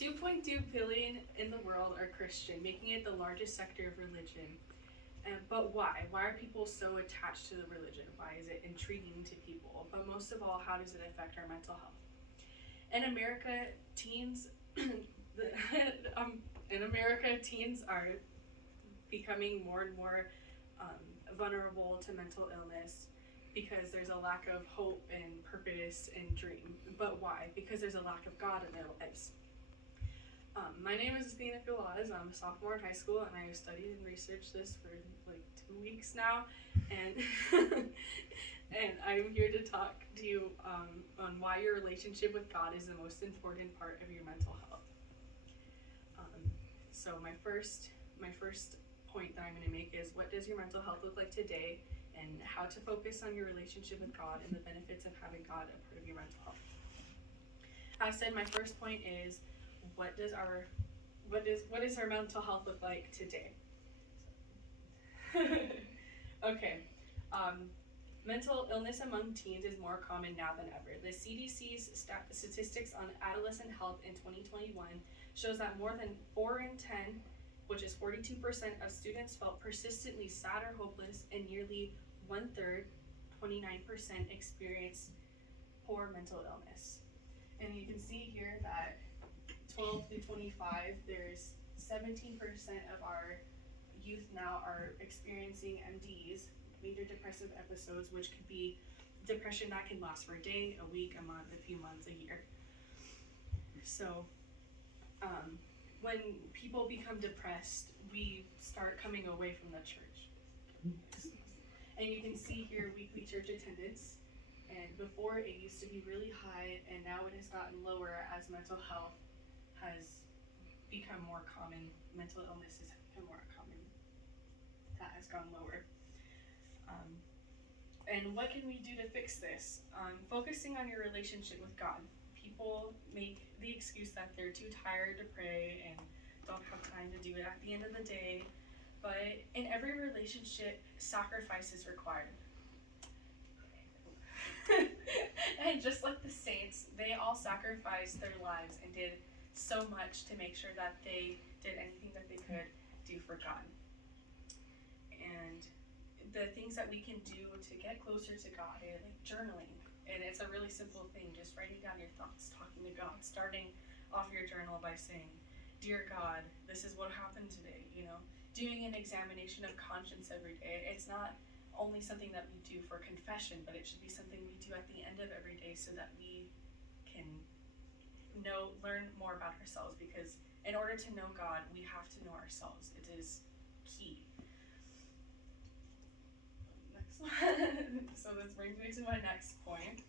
2.2 billion in the world are Christian, making it the largest sector of religion. But why? Why are people so attached to the religion? Why is it intriguing to people? But most of all, how does it affect our mental health? In America, teens, in America, teens are becoming more and more vulnerable to mental illness because there's a lack of hope and purpose and dream. But why? Because there's a lack of God in their lives. My name is Athena. I'm a sophomore in high school, and I have studied and researched this for like 2 weeks now, and and I'm here to talk to you on why your relationship with God is the most important part of your mental health. So my first point that I'm going to make is, what does your mental health look like today, and how to focus on your relationship with God and the benefits of having God a part of your mental health. As said, my first point is, what does our mental health look like today? Okay. Mental illness among teens is more common now than ever. The CDC's statistics on adolescent health in 2021 shows that more than 4 in 10, which is 42% of students, felt persistently sad or hopeless, and nearly 1/3, 29%, experienced poor mental illness. And you can see here that 12 through 25, there's 17% of our youth now are experiencing MDs, major depressive episodes, which could be depression that can last for a day, a week, a month, a few months, a year. So when people become depressed, we start coming away from the church. And you can see here weekly church attendance. And before, it used to be really high, and now it has gotten lower as mental health has become more common. Mental illnesses have become more common. That has gone lower. And what can we do to fix this? Focusing on your relationship with God. People make the excuse that they're too tired to pray and don't have time to do it at the end of the day. But in every relationship, sacrifice is required. And just like the saints, they all sacrificed their lives and did so much to make sure that they did anything that they could do for God. And the things that we can do to get closer to God are like journaling. And it's a really simple thing, just writing down your thoughts, talking to God, starting off your journal by saying, "Dear God, this is what happened today," doing an examination of conscience every day. It's not only something that we do for confession, but it should be something we do at the end of every day so that we can learn more about ourselves, because in order to know God, we have to know ourselves. It is key. Next one. So this brings me to my next point.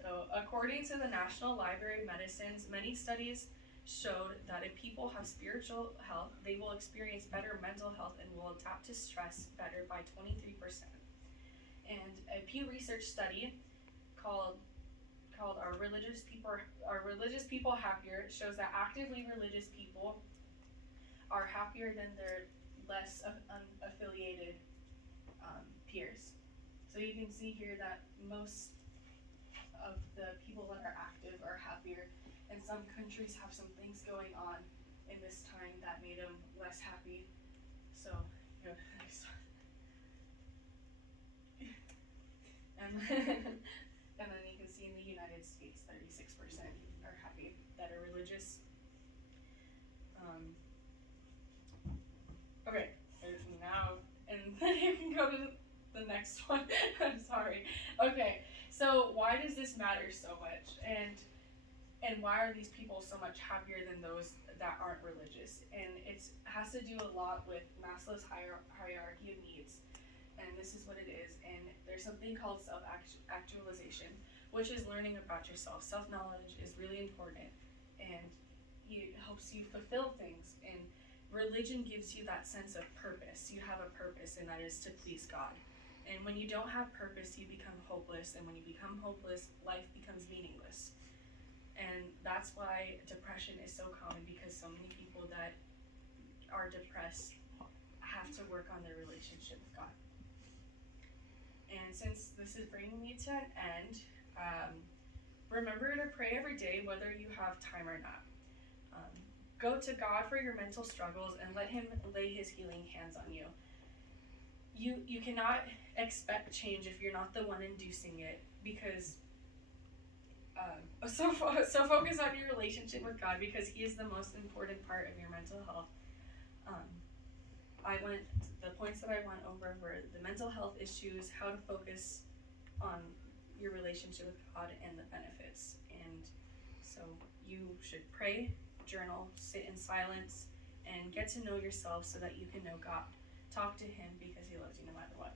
So according to the National Library of Medicine's many studies showed that if people have spiritual health, they will experience better mental health and will adapt to stress better by 23%. And a Pew Research study called Are Religious People Happier shows that actively religious people are happier than their less unaffiliated peers. So you can see here that most of the people that are active are happier, and some countries have some things going on in this time that made them less happy. So, next one. And then you can see in the United States, 36% are happy that are religious. Okay, now, and then you can go to the next one. I'm sorry. Okay, so why does this matter so much? And why are these people so much happier than those that aren't religious? And it has to do a lot with Maslow's hierarchy of needs. And this is what it is. And there's something called self-actualization, which is learning about yourself. Self-knowledge is really important, and it helps you fulfill things. And religion gives you that sense of purpose. You have a purpose, and that is to please God. And when you don't have purpose, you become hopeless. And when you become hopeless, life becomes meaningless. And that's why depression is so common, because so many people that are depressed have to work on their relationship with God. And since this is bringing me to an end, remember to pray every day, whether you have time or not. Um, go to God for your mental struggles and let Him lay His healing hands on you. You cannot expect change if you're not the one inducing it, because so focus on your relationship with God, because He is the most important part of your mental health. Um, the points that I went over were the mental health issues, how to focus on your relationship with God, and the benefits. And so you should pray, journal, sit in silence, and get to know yourself so that you can know God. Talk to Him because He loves you no matter what.